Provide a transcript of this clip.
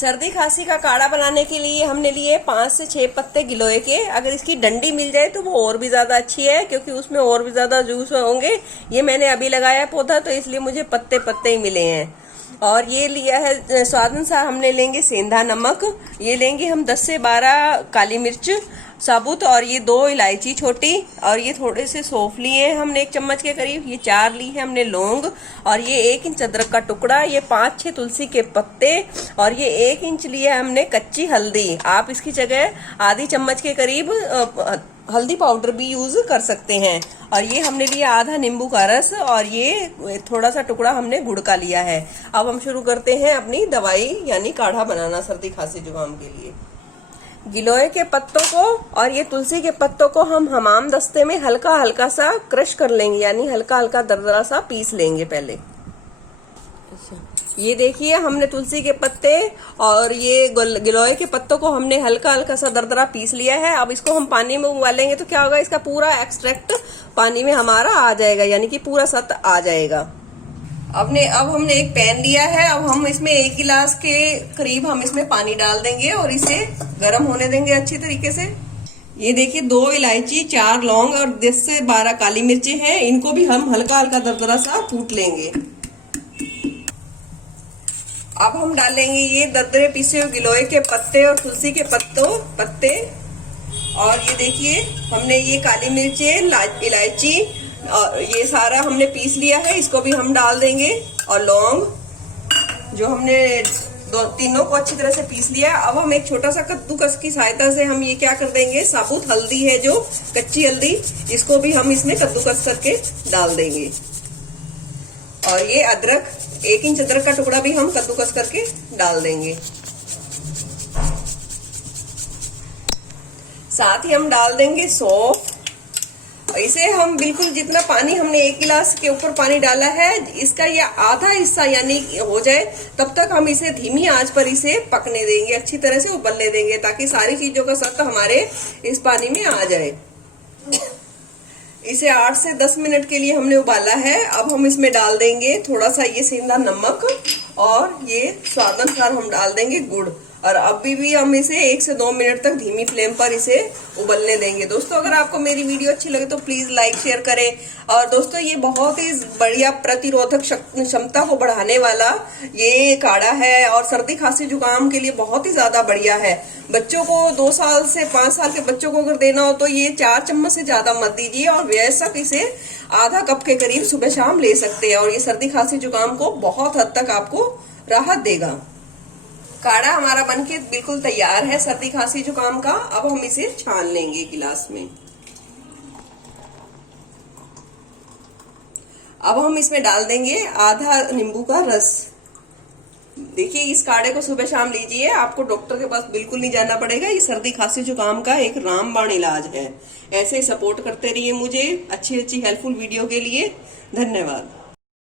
सर्दी खांसी का काढ़ा बनाने के लिए हमने लिए 5 से 6 पत्ते गिलोय के। अगर इसकी डंडी मिल जाए तो वो और भी ज्यादा अच्छी है, क्योंकि उसमें और भी ज्यादा जूस होंगे। ये मैंने अभी लगाया पौधा, तो इसलिए मुझे पत्ते पत्ते ही मिले हैं। और ये लिया है स्वाद अनुसार हमने लेंगे सेंधा नमक, ये लेंगे हम 10 से 12 काली मिर्च साबुत, और ये 2 इलायची छोटी, और ये थोड़े से सौंफ लिए हैं हमने 1 चम्मच के करीब, ये 4 ली है हमने लौंग, और ये 1 इंच अदरक का टुकड़ा, ये 5-6 तुलसी के पत्ते, और ये 1 इंच लिया है हमने कच्ची हल्दी। आप इसकी जगह आधी चम्मच के करीब हल्दी पाउडर भी यूज कर सकते हैं। और ये हमने लिया आधा नींबू का रस, और ये थोड़ा सा टुकड़ा हमने गुड़ का लिया है। अब हम शुरू करते हैं अपनी दवाई यानी काढ़ा बनाना सर्दी खांसी जुकाम के लिए। गिलोय के पत्तों को और ये तुलसी के पत्तों को हम हमाम दस्ते में हल्का हल्का सा क्रश कर लेंगे, यानी हल्का हल्का दरदरा सा पीस लेंगे पहले। ये देखिए हमने तुलसी के पत्ते और ये गिलोय के पत्तों को हमने हल्का हल्का सा दरदरा पीस लिया है। अब इसको हम पानी में उबालेंगे तो क्या होगा, इसका पूरा एक्सट्रैक्ट पानी में हमारा आ जाएगा, यानी कि पूरा सत आ जाएगा। अब हमने एक पैन लिया है। अब हम इसमें 1 गिलास के करीब हम इसमें पानी डाल देंगे और इसे गर्म होने देंगे अच्छी तरीके से। ये देखिए 2 इलायची, 4 लौंग और 10 से 12 काली मिर्चें हैं, इनको भी हम हल्का हल्का दरदरा सा कूट लेंगे। अब हम डालेंगे ये दरदरे पीसे हुए गिलोय के पत्ते और तुलसी के पत्ते, और ये देखिए हमने ये काली मिर्चें, इलायची और ये सारा हमने पीस लिया है, इसको भी हम डाल देंगे। और लौंग जो हमने तीनों को अच्छी तरह से पीस लिया। अब हम एक छोटा सा कद्दूकस की सहायता से हम ये क्या कर देंगे, साबुत हल्दी है जो कच्ची हल्दी, इसको भी हम इसमें कद्दूकस करके डाल देंगे। और ये अदरक, 1 इंच अदरक का टुकड़ा भी हम कद्दूकस करके डाल देंगे। साथ ही हम डाल देंगे सौंफ। इसे हम बिल्कुल जितना पानी हमने 1 गिलास के ऊपर पानी डाला है, इसका ये आधा हिस्सा यानी हो जाए तब तक हम इसे धीमी आंच पर इसे पकने देंगे, अच्छी तरह से उबलने देंगे, ताकि सारी चीजों का सत्व हमारे इस पानी में आ जाए। इसे 8 से 10 मिनट के लिए हमने उबाला है। अब हम इसमें डाल देंगे थोड़ा सा ये सेंधा नमक, और ये स्वाद अनुसार हम डाल देंगे गुड़, और अभी भी हम इसे 1 से 2 मिनट तक धीमी फ्लेम पर इसे उबलने देंगे। दोस्तों अगर आपको मेरी वीडियो अच्छी लगे तो प्लीज लाइक शेयर करें। और दोस्तों ये बहुत ही बढ़िया प्रतिरोधक क्षमता को बढ़ाने वाला ये काढ़ा है, और सर्दी खांसी जुकाम के लिए बहुत ही ज्यादा बढ़िया है। बच्चों को 2 साल से 5 साल के बच्चों को अगर देना हो तो ये 4 चम्मच से ज्यादा मत दीजिए, और वयस्क इसे आधा कप के करीब सुबह शाम ले सकते हैं, और ये सर्दी खांसी जुकाम को बहुत हद तक आपको राहत देगा। काढ़ा हमारा बनके बिल्कुल तैयार है सर्दी खांसी जुकाम का। अब हम इसे छान लेंगे गिलास में। अब हम इसमें डाल देंगे आधा नींबू का रस। देखिए इस काढ़े को सुबह शाम लीजिए, आपको डॉक्टर के पास बिल्कुल नहीं जाना पड़ेगा। ये सर्दी खांसी जुकाम का एक रामबाण इलाज है। ऐसे ही सपोर्ट करते रहिए मुझे अच्छी हेल्पफुल वीडियो के लिए। धन्यवाद।